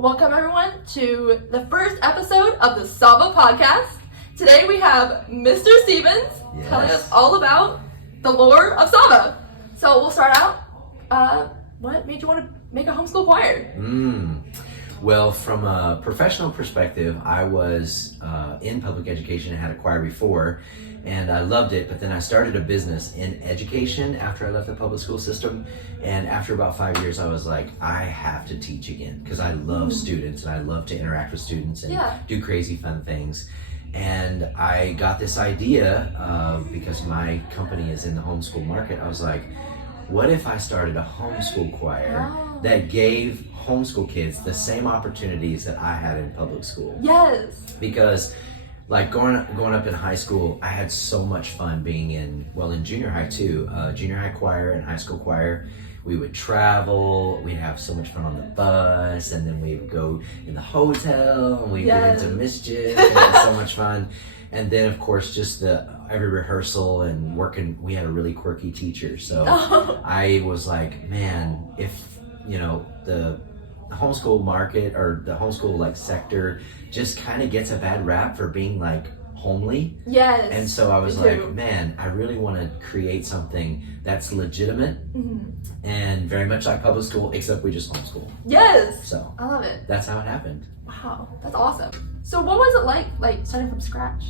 Welcome everyone to the first episode of the Saava Podcast. Today we have Mr. Stevens telling us all about the lore of Saava. So we'll start out. What made you want to make a homeschool choir? Well, from a professional perspective, I was in public education and had a choir before, and I loved it, but then I started a business in education after I left the public school system, and after about 5 years, I was like, I have to teach again, because I love students, and I love to interact with students and do crazy fun things. And I got this idea, because my company is in the homeschool market, I was like, what if I started a homeschool choir that gave homeschool kids the same opportunities that I had in public school? Yes. Because like going up in high school, I had so much fun being in junior high too. Junior high choir and high school choir. We would travel, we'd have so much fun on the bus, and then we would go in the hotel, and we'd get into mischief, and it was so much fun. And then of course, just every rehearsal and working, we had a really quirky teacher. So I was like, man, if, the homeschool market or the homeschool like sector just kind of gets a bad rap for being like homely. Yes. And so I was like, man, I really want to create something that's legitimate and very much like public school, except we just homeschool. Yes. So I love it. That's how it happened. Wow, that's awesome. So what was it like starting from scratch,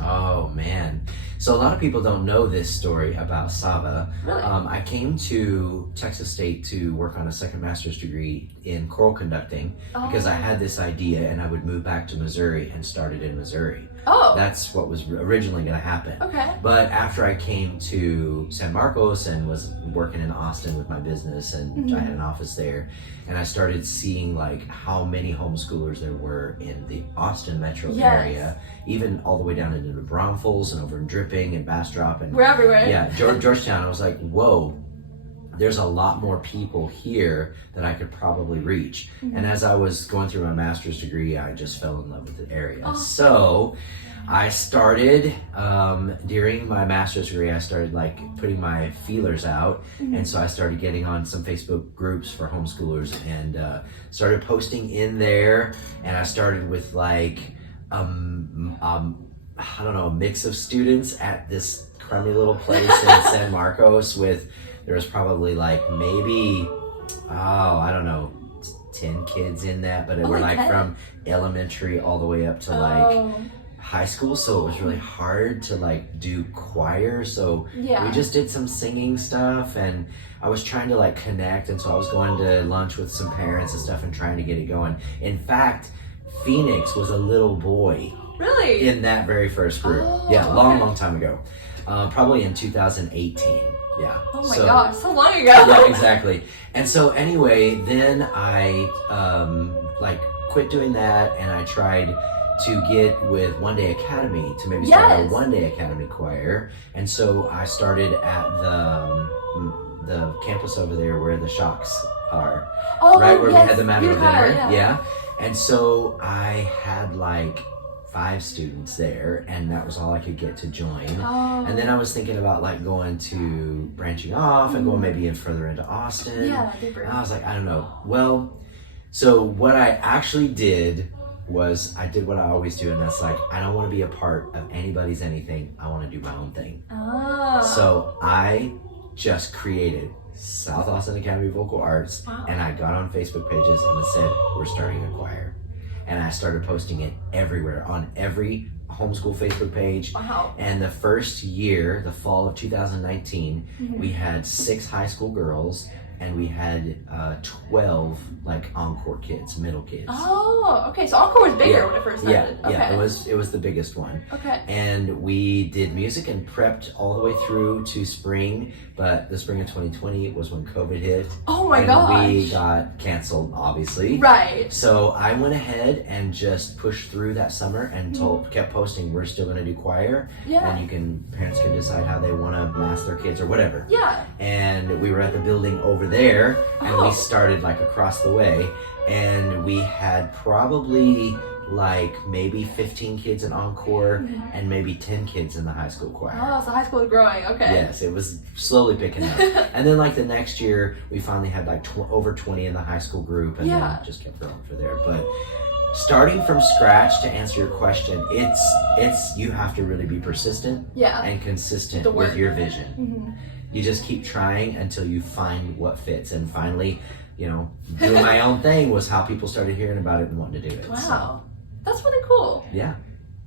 Oh man. So a lot of people don't know this story about Saava. Really? I came to Texas State to work on a second master's degree in choral conducting because I had this idea and I would move back to Missouri and start it in Missouri. Oh. That's what was originally going to happen. Okay. But after I came to San Marcos and was working in Austin with my business and I had an office there, and I started seeing like how many homeschoolers there were in the Austin metro area, even all the way down into the Braunfels and over in Dripping and Bastrop and we're everywhere. Yeah, Georgetown. I was like, whoa, there's a lot more people here that I could probably reach. And as I was going through my master's degree, I just fell in love with the area. So I started, during my master's degree, I started like putting my feelers out. And so I started getting on some Facebook groups for homeschoolers and started posting in there. And I started with like, I don't know, a mix of students at this crummy little place in San Marcos there was probably like maybe, I don't know, 10 kids in that, but it were like from elementary all the way up to like high school. So it was really hard to like do choir. So we just did some singing stuff and I was trying to like connect. And so I was going to lunch with some parents and stuff and trying to get it going. In fact, Phoenix was a little boy. Really? In that very first group. Long time ago. Probably in 2018. Yeah. Oh my gosh, so long ago. Yeah, exactly. And so anyway, then I quit doing that and I tried to get with One Day Academy to maybe start a One Day Academy choir. And so I started at the campus over there where the Shocks are. Where we had them at over there. Yeah. And so I had like 5 students there and that was all I could get to join. And then I was thinking about like branching off and going maybe further into Austin. And I was like, I don't know. Well, so what I actually did was I did what I always do, and that's like, I don't want to be a part of anybody's anything. I want to do my own thing. So I just created South Austin Academy of Vocal Arts and I got on Facebook pages and it said, we're starting a choir. And I started posting it everywhere on every homeschool Facebook page. And the first year, the fall of 2019, we had 6 high school girls and we had 12 like encore kids, middle kids. Oh, okay. So encore was bigger when it first started. Yeah, it was the biggest one. Okay. And we did music and prepped all the way through to spring, but the spring of 2020 was when COVID hit. Oh my gosh. We got canceled, obviously. Right. So I went ahead and just pushed through that summer and kept posting, we're still gonna do choir. And parents can decide how they wanna mask their kids or whatever. Yeah. And we were at the building over there and we started like across the way and we had probably like maybe 15 kids in encore and maybe 10 kids in the high school choir. Oh, so high school is growing. Okay. Yes, it was slowly picking up. And then like the next year, we finally had like over 20 in the high school group, and then it just kept growing for there. But starting from scratch, to answer your question, it's you have to really be persistent and consistent with your vision. You just keep trying until you find what fits. And finally, doing my own thing was how people started hearing about it and wanting to do it. Wow. So, that's really cool. Yeah.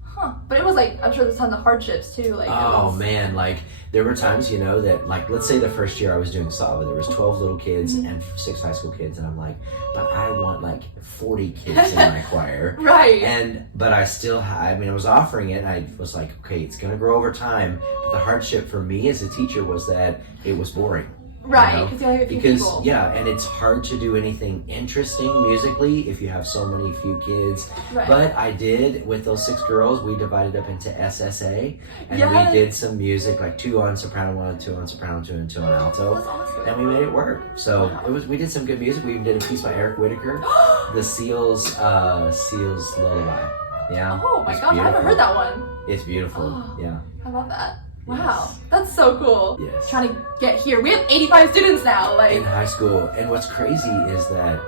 Huh. But it was like, I'm sure there's tons of hardships too. Like, man, like there were times, that like, let's say the first year I was doing Saava, there was 12 little kids and 6 high school kids. And I'm like, but I want like 40 kids in my choir. Right. But I still, I was offering it, and I was like, okay, it's going to grow over time. But the hardship for me as a teacher was that it was boring. Right, because and it's hard to do anything interesting musically if you have so many few kids. Right. But I did, with those 6 girls, we divided up into SSA, and we did some music, like 2 on soprano, 1, 2 on soprano, 2 and 2 on alto. That's awesome. And we made it work. So we did some good music. We even did a piece by Eric Whitaker, the Seals Lullaby. Yeah. Oh my gosh, I haven't heard that one. It's beautiful. Yeah. How about that? Yes. Wow, that's so cool. Yes. Trying to get here. We have 85 students now. In high school. And what's crazy is that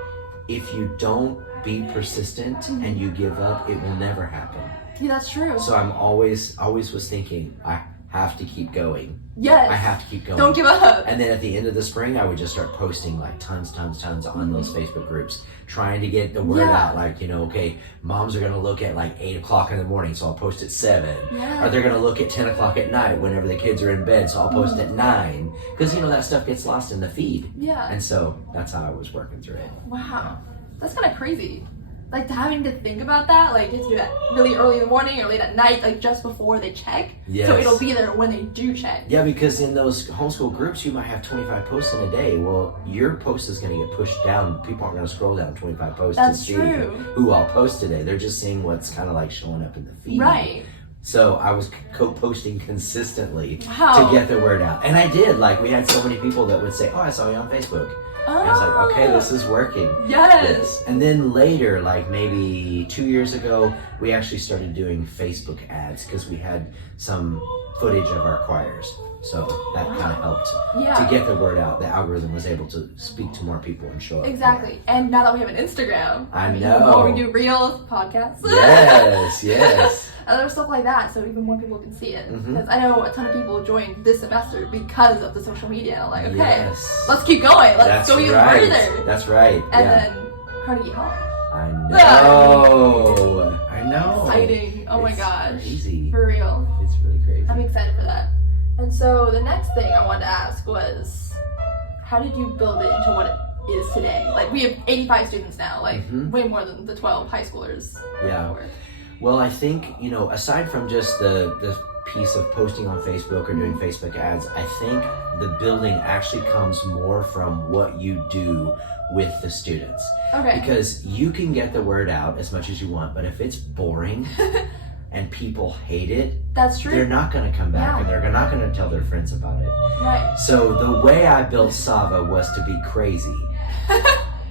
if you don't be persistent and you give up, it will never happen. Yeah, that's true. So I'm always was thinking, I have to keep going. Yes. I have to keep going. Don't give up. And then at the end of the spring, I would just start posting like tons on those Facebook groups, trying to get the word out. Like, okay, moms are going to look at like 8 o'clock in the morning, so I'll post at 7. Yeah. Or they're going to look at 10 o'clock at night whenever the kids are in bed, so I'll post at 9. Because, that stuff gets lost in the feed. Yeah. And so that's how I was working through it. Wow. That's kind of crazy. Like, having to think about that, like, you have to do that really early in the morning or late at night, like, just before they check. Yes. So it'll be there when they do check. Yeah, because in those homeschool groups, you might have 25 posts in a day. Well, your post is going to get pushed down. People aren't going to scroll down 25 posts to see who I'll post today. They're just seeing what's kind of like showing up in the feed. Right. So I was posting consistently to get the word out. And I did. Like, we had so many people that would say, oh, I saw you on Facebook. And I was like, okay, this is working. Yes. And then later, like maybe 2 years ago, we actually started doing Facebook ads because we had some footage of our choirs. So that kind of helped to get the word out. The algorithm was able to speak to more people and show up. Exactly. And now that we have an Instagram, I know. We do reels, podcasts. Yes. Other stuff like that, so even more people can see it. Because I know a ton of people joined this semester because of the social media. And I'm like, okay, let's keep going. Let's go even further. That's right. And then Carnegie Hall. I know. I know. Exciting. Oh my gosh. Crazy. For real. It's really crazy. I'm excited for that. And so the next thing I wanted to ask was, how did you build it into what it is today? Like, we have 85 students now, like way more than the 12 high schoolers. Yeah. Well, I think, aside from just the piece of posting on Facebook or doing Facebook ads, I think the building actually comes more from what you do with the students. Okay. Because you can get the word out as much as you want, but if it's boring and people hate it, that's true. They're not going to come back and they're not going to tell their friends about it. Right. So the way I built Saava was to be crazy.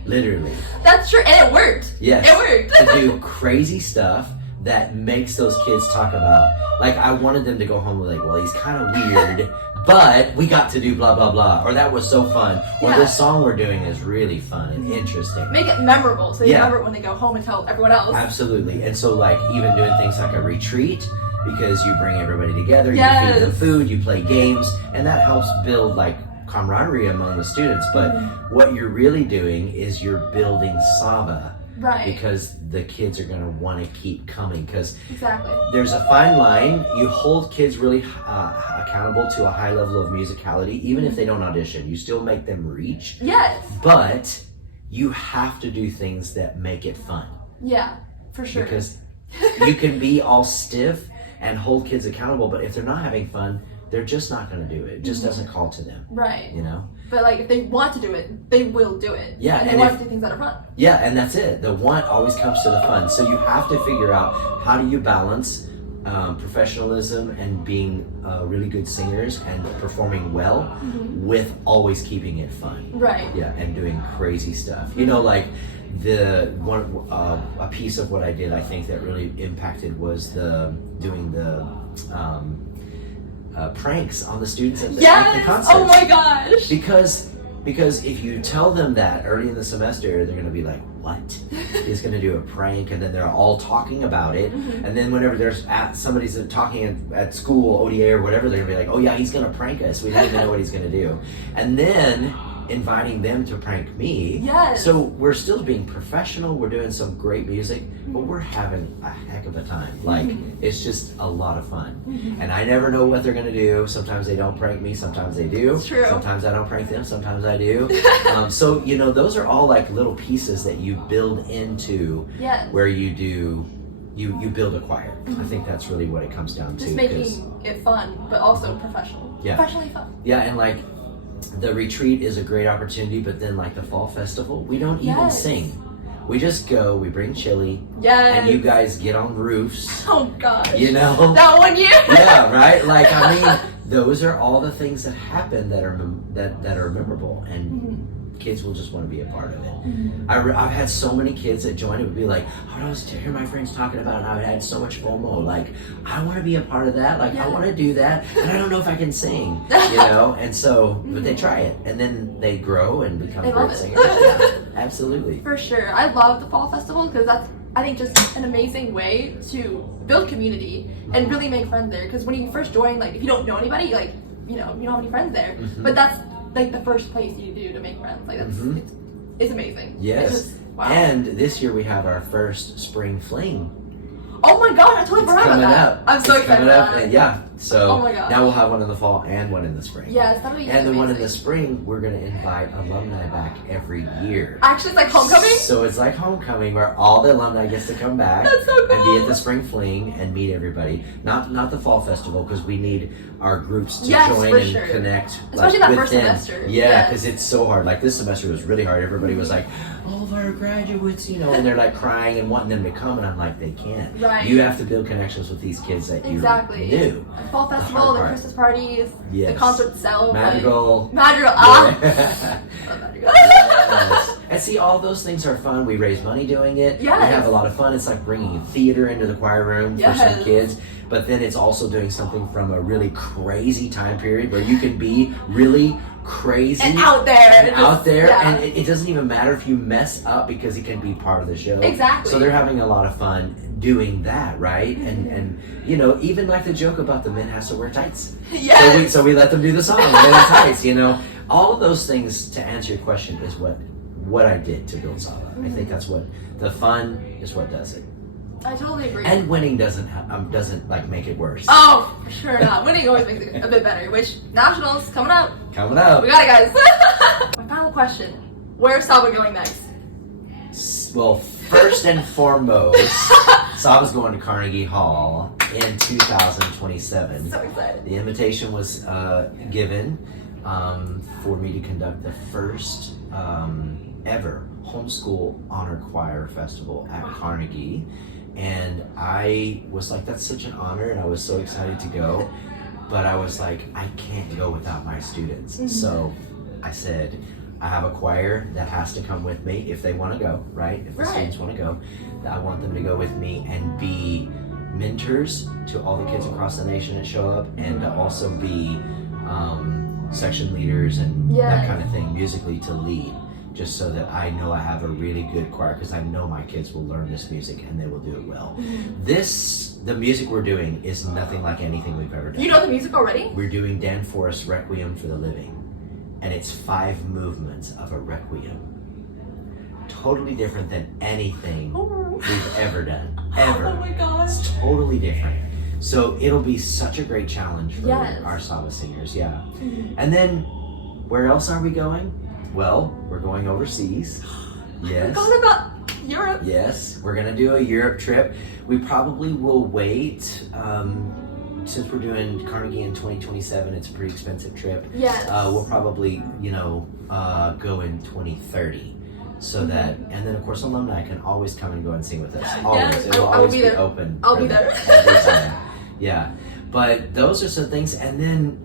Literally. That's true. And it worked. Yes. It worked. To do crazy stuff that makes those kids talk about, like, I wanted them to go home with like, well, he's kind of weird, but we got to do blah blah blah, or that was so fun, or this song we're doing is really fun and interesting. Make it memorable, so you remember it when they go home and tell everyone else. Absolutely. And so, like, even doing things like a retreat, because you bring everybody together, you feed them food, you play games, and that helps build like camaraderie among the students. But what you're really doing is you're building Saava. Right. Because the kids are going to want to keep coming. Because there's a fine line. You hold kids really accountable to a high level of musicality, even if they don't audition. You still make them reach. Yes. But you have to do things that make it fun. Yeah, for sure. Because you can be all stiff and hold kids accountable, but if they're not having fun, they're just not going to do it. It just doesn't call to them. Right. But like, if they want to do it, they will do it. Yeah. And they want to do things that are fun. Yeah, and that's it. The want always comes to the fun. So you have to figure out, how do you balance professionalism and being really good singers and performing well with always keeping it fun. Right. Yeah, and doing crazy stuff. Like a piece of what I did, I think that really impacted was doing the pranks on the students at the concerts. Oh my gosh! Because if you tell them that early in the semester, they're going to be like, what? He's going to do a prank, and then they're all talking about it. And then whenever somebody's talking at school, ODA or whatever, they're going to be like, oh yeah, he's going to prank us. We don't even know what he's going to do. And then inviting them to prank me. Yes. So we're still being professional. We're doing some great music, but we're having a heck of a time. Like, it's just a lot of fun. And I never know what they're going to do. Sometimes they don't prank me. Sometimes they do. It's true. Sometimes I don't prank them. Sometimes I do. So, those are all like little pieces that you build into where you do, you build a choir. I think that's really what it comes down to. Just making it fun, but also professional. Yeah. Professionally fun. Yeah, and like, the retreat is a great opportunity, but then like the fall festival, we don't even sing. We just go, we bring chili, and you guys get on roofs. Oh gosh. That 1 year. Yeah, right? Like, I mean, those are all the things that happen that are memorable, and kids will just want to be a part of it. I've had so many kids that join. It would be like, oh, I was hearing my friends talking about it, and I had so much FOMO. Like, I want to be a part of that. Like, I want to do that, and I don't know if I can sing, And so, but they try it, and then they grow and become great singers. Yeah, absolutely. For sure. I love the fall festival because that's, I think, just an amazing way to build community and really make friends there. Because when you first join, like, if you don't know anybody, like, you don't have any friends there. But that's like the first place you do to make friends. Like, that's it's amazing. Yes. It's just, wow. And this year we have our first spring fling. Oh my god, I totally forgot about that. I'm so excited about it. Yeah. So oh my gosh. Now we'll have one in the fall and one in the spring. Yes, that'll be And amazing. the one in the spring, we're going to invite alumni back every year. Actually, it's like homecoming? So it's like homecoming where all the alumni gets to come back. That's so cool. And be at the spring fling and meet everybody. Not the fall festival, because we need our groups to join and connect. Especially like, that with first them. semester. Yeah, because it's so hard. Like, this semester was really hard. Everybody was like, all of our graduates, and they're like crying and wanting them to come, and I'm like, they can't. Right. You have to build connections with these kids that you knew. The fall festival, the Christmas parties, the concert itself. Madrigal. Madrigal. Yes. And see, all those things are fun. We raise money doing it. Yes. We have a lot of fun. It's like bringing theater into the choir room for some kids. But then it's also doing something from a really crazy time period where you can be really crazy and out there and it doesn't even matter if you mess up because it can be part of the show. Exactly. So they're having a lot of fun doing that, right? And even like the joke about the men has to wear tights. Yes. So we let them do the song men in tights. All of those things, to answer your question, is what I did to build Saava. I think that's what the fun is, what does it. I totally agree. And winning doesn't like make it worse. Oh, for sure not. Winning always makes it a bit better. Which, Nationals coming up. Coming up. We got it, guys. My final question: where's Saava going next? Well, first and foremost, Saava's going to Carnegie Hall in 2027. So excited. The invitation was given for me to conduct the first ever homeschool honor choir festival at Carnegie. And I was like, that's such an honor, and I was so excited to go. But I was like, I can't go without my students. So I said, I have a choir that has to come with me if they want to go, right? If the students want to go, I want them to go with me and be mentors to all the kids across the nation that show up, and to also be section leaders and that kind of thing, musically, to lead. Just so that I know I have a really good choir, because I know my kids will learn this music and they will do it well. The music we're doing is nothing like anything we've ever done. You know the music already? We're doing Dan Forrest's Requiem for the Living, and it's 5 movements of a requiem. Totally different than anything we've ever done. Ever. Oh my gosh. It's totally different. So it'll be such a great challenge for our Saava singers, And then, where else are we going? Well, we're going overseas. Yes. I forgot about Europe. Yes, we're going to do a Europe trip. We probably will wait, since we're doing Carnegie in 2027, it's a pretty expensive trip. Yes. We'll probably, go in 2030. So that, and then of course alumni can always come and go and sing with us. Always. Yes, It will I will always be be there. open. I'll be there. Every time. Yeah. But those are some things. And then,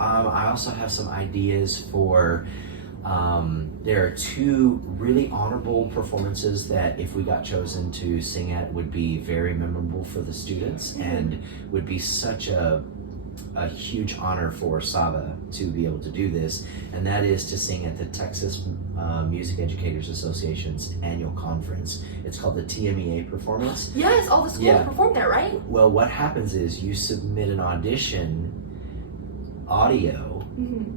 I also have some ideas for There are 2 really honorable performances that if we got chosen to sing at would be very memorable for the students and would be such a huge honor for Saava to be able to do this, and that is to sing at the Texas Music Educators Association's annual conference. It's called the TMEA performance. Yes, all the schools perform there, right? Well, what happens is you submit an audition audio,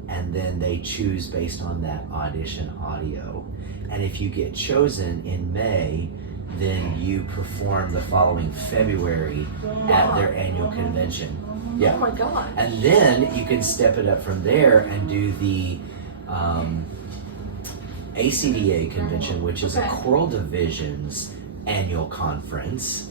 and then they choose based on that audition audio. And if you get chosen in May, then you perform the following February at their annual convention. Oh my god. And then you can step it up from there and do the ACDA convention, which is a choral division's annual conference.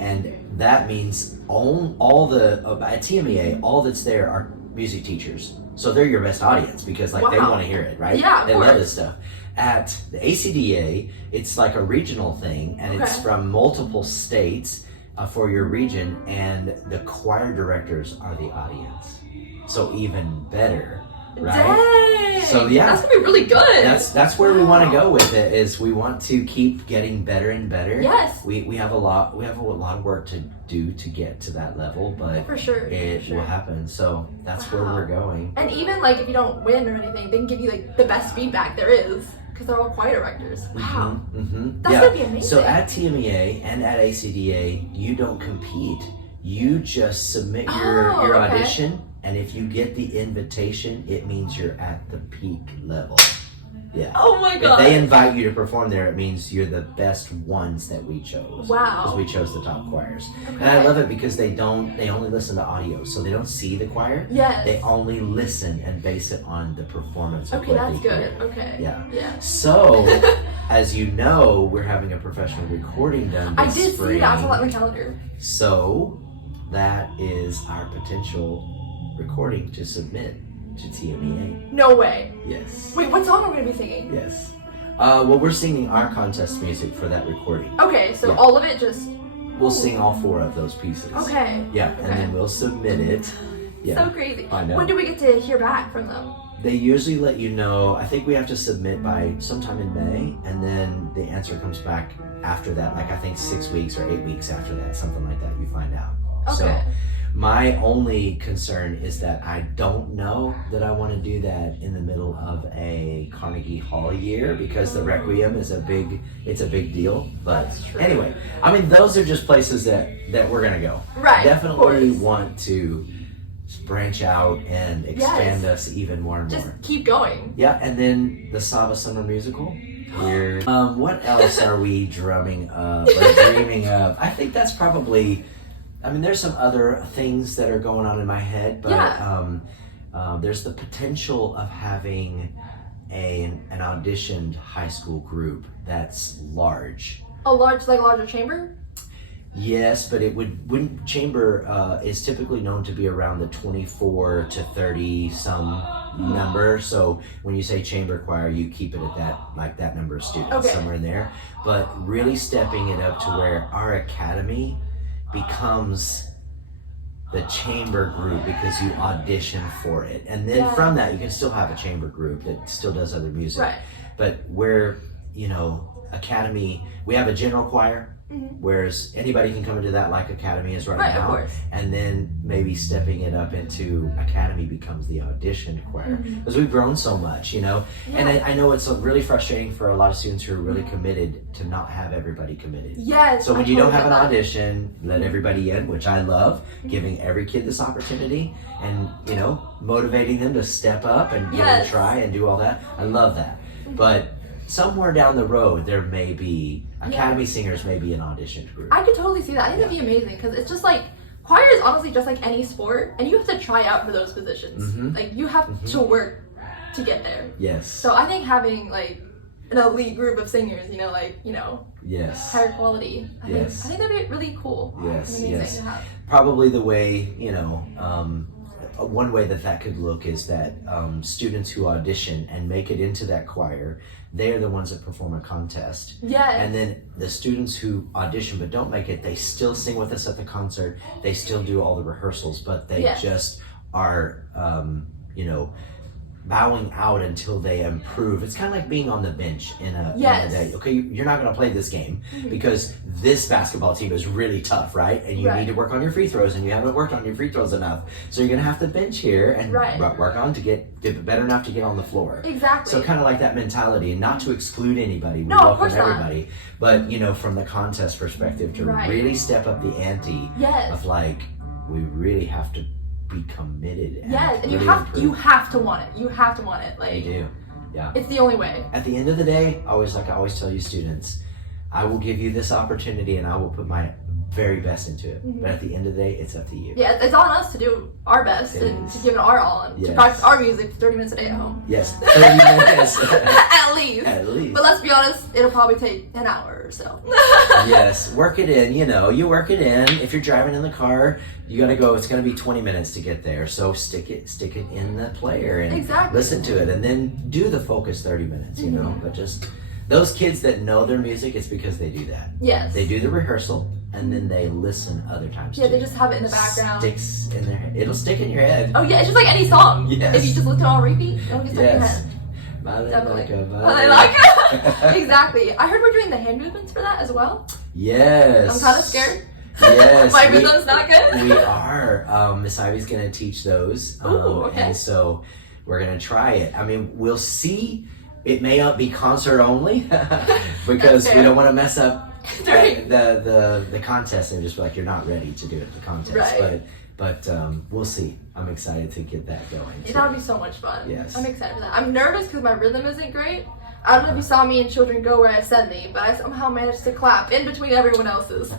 And that means all the, at TMEA, all that's there are music teachers. So they're your best audience because they want to hear it, right? Yeah, they love this stuff. At the ACDA, it's like a regional thing, and it's from multiple states for your region, and the choir directors are the audience. So even better, right? Dang! So that's gonna be really good. That's where we want to go with it. Is we want to keep getting better and better. Yes. We have a lot of work to do to get to that level, but for sure it will happen. So that's where we're going. And even like if you don't win or anything, they can give you like the best feedback there is. Because they're all choir directors. Wow. That's gonna be amazing. So at TMEA and at ACDA, you don't compete. You just submit your audition, and if you get the invitation, it means you're at the peak level. Yeah. Oh my god. If they invite you to perform there, it means you're the best ones that we chose. Wow. Because we chose the top choirs. And I love it because they only listen to audio, so they don't see the choir. Yes. They only listen and base it on the performance of what that's they good. hear. Okay. Yeah. So, as you know, we're having a professional recording done this I did spring. see that. I saw that on my calendar. So, that is our potential recording to submit to TMEA. No way. Yes. Wait, what song are we going to be singing? Yes. Well, we're singing our contest music for that recording. Okay, so all of it just... We'll sing all 4 of those pieces. Okay. Yeah, and then we'll submit it. Yeah. So crazy. I know. When do we get to hear back from them? They usually let you know, I think we have to submit by sometime in May, and then the answer comes back after that, like I think 6 weeks or 8 weeks after that, something like that, you find out. Okay. So my only concern is that I don't know that I want to do that in the middle of a Carnegie Hall year because the Requiem is a big deal. But anyway, I mean, those are just places that we're going to go. Right. Definitely want to branch out and expand us even more and more. Just keep going. Yeah, and then the Saava Summer Musical. We're, what else are we drumming up or dreaming of? I think that's probably... I mean, there's some other things that are going on in my head, but there's the potential of having an auditioned high school group that's large. A larger chamber? Yes, but wouldn't chamber is typically known to be around the 24 to 30 some number. So when you say chamber choir, you keep it at that number of students somewhere in there. But really stepping it up to where our academy becomes the chamber group because you audition for it, and then from that you can still have a chamber group that still does other music. Right. But we're academy, we have a general choir, whereas anybody can come into that like academy is right now, of course. And then maybe stepping it up into academy becomes the audition choir because we've grown so much, and I know it's really frustrating for a lot of students who are really committed to not have everybody committed. Yes. So when you don't have an audition, let everybody in, which I love, giving every kid this opportunity and motivating them to step up and give it a try and do all that. I love that. But somewhere down the road, there may be academy singers, may be an audition group. I could totally see that. I think that'd be amazing because it's just like choir is honestly just like any sport, and you have to try out for those positions. Like you have to work to get there. Yes. So I think having like an elite group of singers, yes, higher quality. I think that'd be really cool. Yes, amazing to have. Probably the way one way that could look is that students who audition and make it into that choir, they are the ones that perform a contest. Yes. And then the students who audition but don't make it, they still sing with us at the concert. They still do all the rehearsals, but they just are, bowing out until they improve. It's kind of like being on the bench in a day. Okay, you're not going to play this game because this basketball team is really tough, right? And you need to work on your free throws, and you haven't worked on your free throws enough. So you're going to have to bench here and work on to get better enough to get on the floor. Exactly. So kind of like that mentality, and not to exclude anybody. We welcome everybody. But, you know, from the contest perspective, to really step up the ante of like, we really have to be committed. And and really you have to want it. You have to want it. Like, you do. Yeah. It's the only way. At the end of the day, I always tell you students, I will give you this opportunity and I will put my very best into it. But at the end of the day, it's up to you. Yeah, it's on us to do our best and to give it our all and to practice our music 30 minutes a day at home. Yes, 30 minutes. At least. At least. But let's be honest, it'll probably take an hour or so. Yes, work it in, you work it in. If you're driving in the car, you gotta go, it's gonna be 20 minutes to get there. So stick it in the player and listen to it, and then do the focus 30 minutes, you know, but just those kids that know their music, it's because they do that. Yes. They do the rehearsal and then they listen other times too. They just have it in the background. Sticks in their head. It'll stick in your head. Oh yeah, it's just like any song. Yes. If you just listen on repeat, it'll get stuck in your head. Exactly. I heard we're doing the hand movements for that as well. Yes. I'm kind of scared. Yes. My rhythm's not good. We are. Miss Ivy's going to teach those. Ooh, okay. And so we're going to try it. I mean, we'll see. It may not be concert only because we don't want to mess up the contest and just be like, you're not ready to do it, the contest. Right. But we'll see. I'm excited to get that going. That'll be so much fun. Yes. I'm excited for that. I'm nervous because my rhythm isn't great. I don't know if you saw me in Children Go Where I Send Thee, but I somehow managed to clap in between everyone else's. So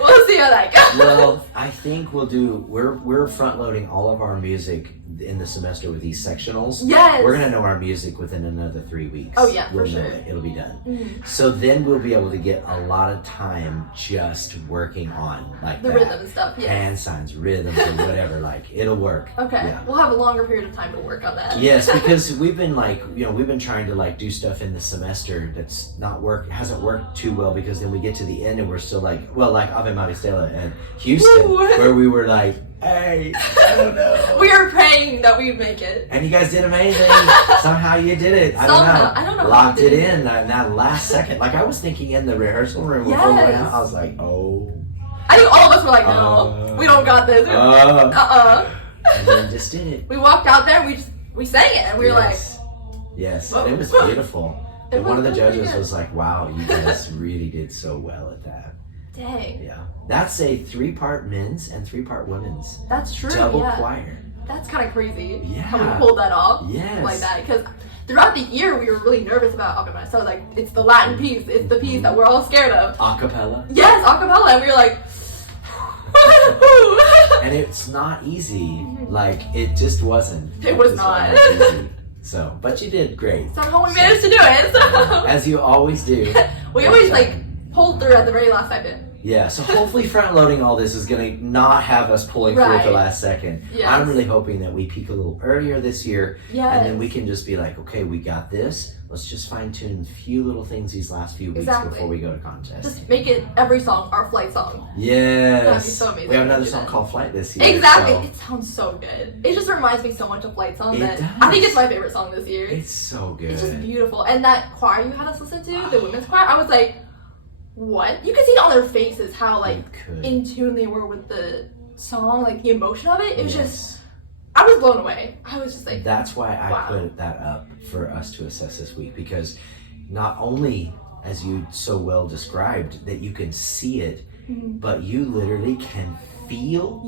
we'll see how that goes. Well, I think we're front loading all of our music in the semester with these sectionals. Yes. We're gonna know our music within another 3 weeks. Oh yeah, we'll for sure. It'll be done. So then we'll be able to get a lot of time just working on like the rhythm and stuff. Yes. Hand signs, rhythms, or whatever. Like it'll work. Okay. Yeah. We'll have a longer period of time to work on that. Yes, because we've been we've been trying to like do stuff in the semester that's hasn't worked too well, because then we get to the end and we're still like Ave Maristela at Houston, where we were like, hey, I don't know. We were praying that we'd make it. And you guys did amazing. Somehow you did it. I don't know. Locked it in that last second. Like I was thinking in the rehearsal room before we went out, I was like, oh. I think all of us were like, no, we don't got this. And then just did it. We walked out there and we sang it and we were like. Yes, and it was beautiful. And one of the judges was like, wow, you guys really did so well at that. Dang. Yeah. That's a 3-part men's and 3-part women's. That's true. Double choir. That's kind of crazy. Yeah. How we pulled that off. Yes. Like that. Because throughout the year, we were really nervous about acapella. So like, it's the Latin piece. It's the piece that we're all scared of. Acapella? Yes, acapella. And we were like, and it's not easy. Like, it just wasn't. It was not. Easy. So, but you did great. Somehow we managed to do it. So. As you always do. We always pulled through at the very last second. Yeah, so hopefully front loading all this is going to not have us pulling through at the last second. Yes. I'm really hoping that we peak a little earlier this year. Yes. And then we can just be like, okay, we got this. Let's just fine tune a few little things these last few weeks before we go to contest. Just make it every song our flight song. Yes. That'd be so amazing. We have another song called Flight this year. Exactly. So. It sounds so good. It just reminds me so much of Flight Song. I think it's my favorite song this year. It's so good. It's just beautiful. And that choir you had us listen to, the women's choir, I was like, what? You could see it on their faces how in tune they were with the song, like the emotion of it. It was just, I was blown away. I was just like, that's why I put that up for us to assess this week, because not only, as you so well described, that you can see it, but you literally can feel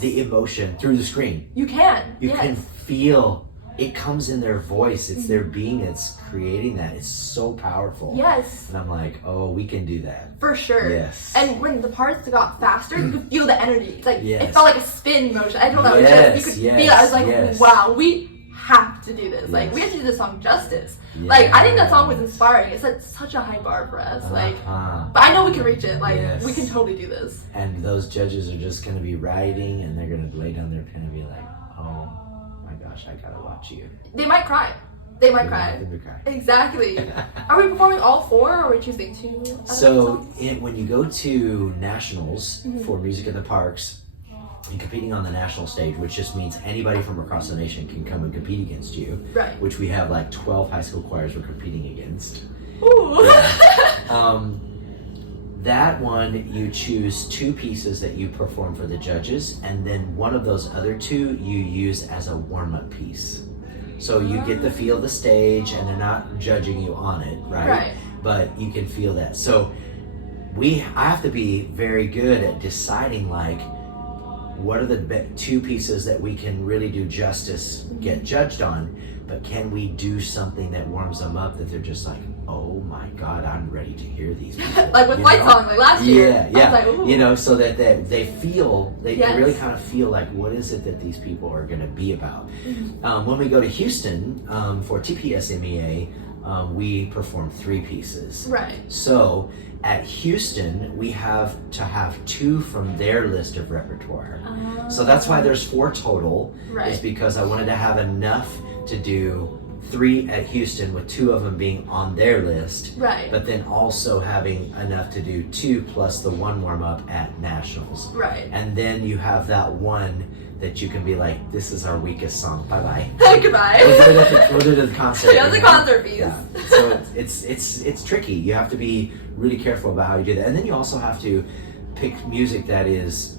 the emotion through the screen. You can. You can feel. It comes in their voice. It's their being that's creating that. It's so powerful. Yes. And I'm like, oh, we can do that. For sure. Yes. And when the parts got faster, you could feel the energy. It's like, it felt like a spin motion. I don't know. You could feel it. I was like, wow, we have to do this. Like, we have to do this song justice. Like, I think that song was inspiring. It set such a high bar for us. Like, but I know we can reach it. Like, we can totally do this. And those judges are just going to be writing, and they're going to lay down their pen and be like, oh, I gotta watch you. They might cry. They might cry. Exactly. Are we performing all 4, or are we choosing 2? So when you go to nationals for Music in the Parks, and competing on the national stage, which just means anybody from across the nation can come and compete against you. Right. Which we have like 12 high school choirs we're competing against. Ooh. Yeah. That one, you choose 2 pieces that you perform for the judges, and then one of those other 2 you use as a warm-up piece. So you get the feel of the stage, and they're not judging you on it, right? But you can feel that. So I have to be very good at deciding, like, what are the 2 pieces that we can really do justice, get judged on, but can we do something that warms them up that they're just like, oh my God, I'm ready to hear these people. Like with White Song, like last year. Yeah. I was like, so that they feel, they really kind of feel like, what is it that these people are going to be about? When we go to Houston for TPSMEA, we perform 3 pieces. Right. So at Houston, we have to have 2 from their list of repertoire. So that's why there's 4 total, is because I wanted to have enough to do 3 at Houston, with 2 of them being on their list. Right. But then also having enough to do 2 plus the 1 warm up at nationals. Right. And then you have that one that you can be like, this is our weakest song. Bye bye. Goodbye. We'll do it at the concert. Yeah, the concert piece. Yeah. So it's tricky. You have to be really careful about how you do that, and then you also have to pick music that is.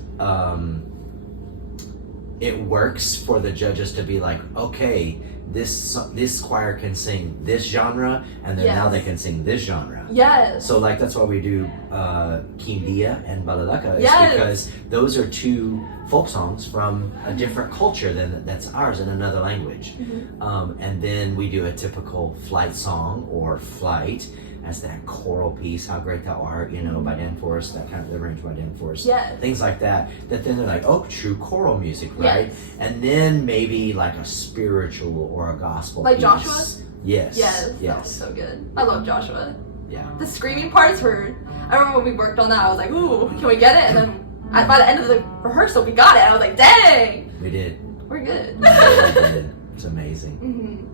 It works for the judges to be like, okay, this choir can sing this genre, and then now they can sing this genre. Yes. So like that's why we do Quindia and Balalaka, is because those are 2 folk songs from a different culture that's ours in another language. And then we do a typical flight song or flight as that choral piece, How Great Thou Art, by Dan Forrest, that kind of the range by Dan Forrest. Things like that then they're like, oh, true choral music, right? And then maybe like a spiritual or a gospel like piece. Joshua? Yes. That was so good. I love Joshua. Yeah. The screaming parts were, I remember when we worked on that, I was like, ooh, can we get it? And then by the end of the rehearsal, we got it. I was like, dang! We did. We're good. We really did. It's amazing.